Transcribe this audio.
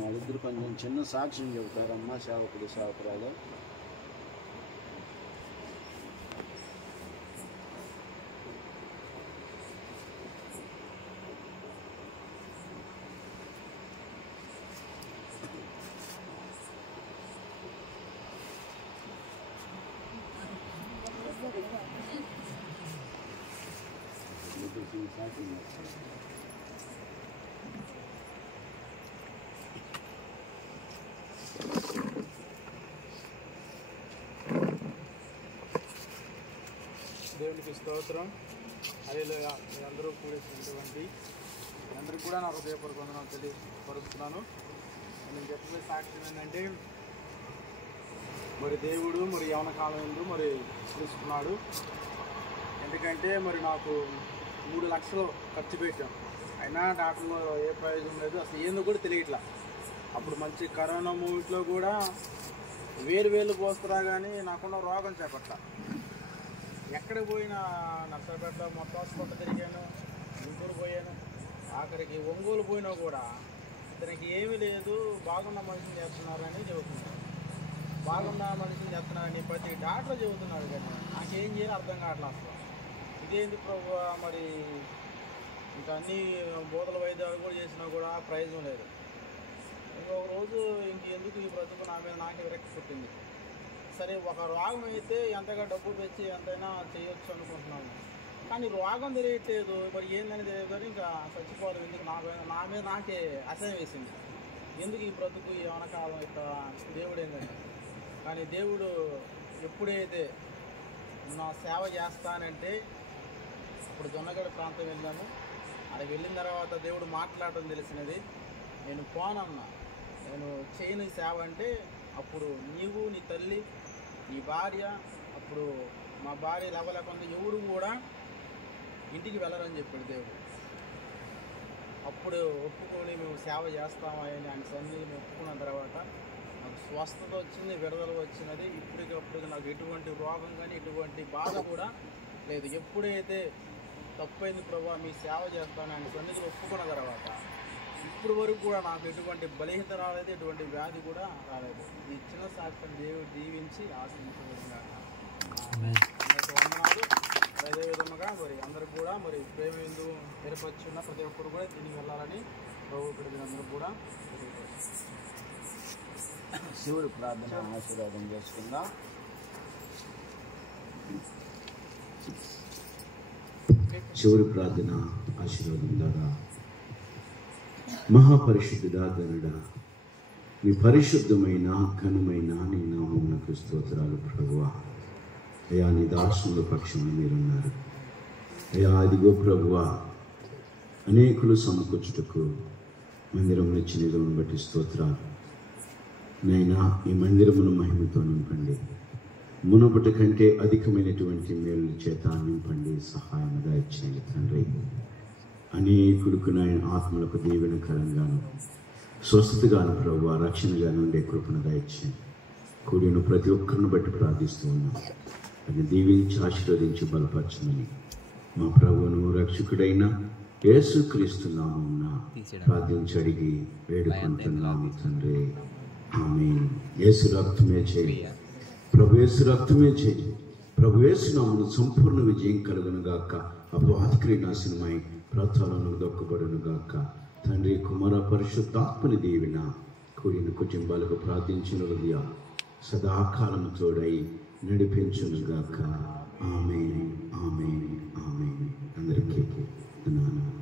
వాళ్ళిద్దరు కొంచెం చిన్న సాక్ష్యం చెబుతారమ్మా, సేవకుడు సేవకురాలు. దేవునికి స్తోత్రం. హల్లెలూయా. మీరందరూ కూడేసినటువంటి అందరికీ కూడా నా హృదయపూర్వక వందనాలు తెలియపరుస్తున్నాను. నేను చెప్పే సాక్ష్యం ఏంటంటే, మరి దేవుడు మరి యవన కాలం ఎందు మరి చూసుకున్నాడు. ఎందుకంటే మరి నాకు 3 లక్షలు ఖర్చు పెట్టాం, అయినా డాక్టర్లో ఏ ప్రయోజనం లేదు, అసలు ఏందో కూడా తెలియట్లా. అప్పుడు మంచి కరోనా మూవీలో కూడా వేలు పోస్తున్నా కానీ నాకున్న రోగం చేపట్ల. ఎక్కడికి పోయినా నర్సపేట మొత్తం హాస్పిటల్ తిరిగాను, గుంటూరు పోయాను, ఆఖరికి ఒంగోలు పోయినా కూడా ఇతనికి ఏమీ లేదు, బాగున్న మనిషిని చేస్తున్నారని చెబుతున్నారు. బాగున్న మనిషిని చేస్తున్నారని ప్రతి డాక్టర్ చెబుతున్నాడు, కానీ నాకేం చేయాలి అర్థం కావట్లేదు. అసలు ఇదేంటి ప్రభు, మరి ఇంకా అన్ని బోధల వైద్యాలు కూడా చేసినా కూడా ప్రయోజనం లేదు. ఇంకొక రోజు ఎందుకు ఈ బ్రతుకు నా మీద నాకే విరక్తి పుట్టింది. సరే, ఒక రోగం అయితే ఎంతగా డబ్బు పెంచి ఎంతైనా చేయొచ్చు అనుకుంటున్నాను, కానీ రోగం తెలియట్లేదు, మరి ఏందని తెలియదు. కానీ ఇంకా చచ్చిపోవడం ఎందుకు, నా మీద నాకే అసహ్యం వేసింది. ఎందుకు ఈ బ్రతుకు, ఈ యవనకాలం ఇక్కడ దేవుడు ఏంటంటే. కానీ దేవుడు ఎప్పుడైతే నా సేవ చేస్తానంటే, ఇప్పుడు జొన్నగడ ప్రాంతం వెళ్ళాము. అక్కడికి వెళ్ళిన తర్వాత దేవుడు మాట్లాడటం తెలిసినది. నేను పోనన్నా, నేను చేయని సేవ అంటే, అప్పుడు నీవు, నీ తల్లి, నీ భార్య, అప్పుడు మా భార్య లేవలేకుండా ఎవరు కూడా ఇంటికి వెళ్ళరని చెప్పాడు దేవుడు. అప్పుడు ఒప్పుకొని మేము సేవ చేస్తామని ఆయన సన్నిధిని ఒప్పుకున్న తర్వాత నాకు స్వస్థత వచ్చింది, విడుదల వచ్చినది. ఇప్పటికప్పుడు నాకు ఎటువంటి రోగం కానీ ఎటువంటి బాధ కూడా లేదు. ఎప్పుడైతే తప్పైంది ప్రభా, మీ సేవ చేస్తాను ఆయన సన్నిధిని ఒప్పుకున్న తర్వాత ఇప్పుడు వరకు కూడా నాకు ఎటువంటి బలహీనత రాలేదు, ఎటువంటి వ్యాధి కూడా రాలేదు. ఈ చిన్న సాక్ష్యం దేవుడు దీవించి ఆశీర్వదించబడిన వందనాలు. అదేవిధంగా మరి అందరూ కూడా మరి ప్రేమ ఎందు ఏర్పరచున్న ప్రతి ఒక్కరు కూడా తిరిగి వెళ్ళాలని ప్రభు అందరూ కూడా శివుడు ప్రార్థన ఆశీర్వాదం చేసుకుందాం. శివుడి ప్రార్థన ఆశీర్వాదం ద్వారా. మహాపరిశుద్ధుడా, గనుడా, మీ పరిశుద్ధమైన ఘనమైన నీ నామమునకు స్తోత్రాలు ప్రభువా. అయా, నీ దాసుల పక్షంలో మీరున్నారు. అయా, అదిగో ప్రభువా, అనేకులు సమకూర్చుటకు మందిరంలో ఇచ్చిన విలువను బట్టి స్తోత్రాలు. నైనా ఈ మందిరమును మహిమతో నింపండి, మునుపటి కంటే అధికమైనటువంటి మేలు చేత నింపండి, సహాయం దయచేయండి తండ్రి. అనేకులకు నాయన ఆత్మలకు దీవెనకరంగాను స్వస్థతగాను ప్రభువా, రక్షణగా ఉండే కృపను దయచేయండి. కూడిన ప్రతి ఒక్కరిని బట్టి ప్రార్థిస్తూ ఉన్నాం. అది దీవించి ఆశీర్వదించి బలపరచమని మా ప్రభువును రక్షకుడైన యేసుక్రీస్తు నామమున ప్రార్థించి అడిగి వేడుకుంటున్నాము తండ్రి. ఆమేన్. యేసు రక్తమే చేయి, ప్రభు యేసు రక్తమే చేయి. ప్రభు యేసు నామమున సంపూర్ణ విజయం కలుగును గాక. అపవాదికి నాశనమై ప్రాతాళమునకు దొక్కబడును గాక. తండ్రి, కుమార, పరిశుద్ధాత్మని దీవెన కూడిన కుటుంబాలకు ప్రార్థించిన హృదయ సదాకాలము తోడై నడిపించును గాక. ఆమేన్, ఆమేన్, ఆమేన్. అందరికీ వందనాలు.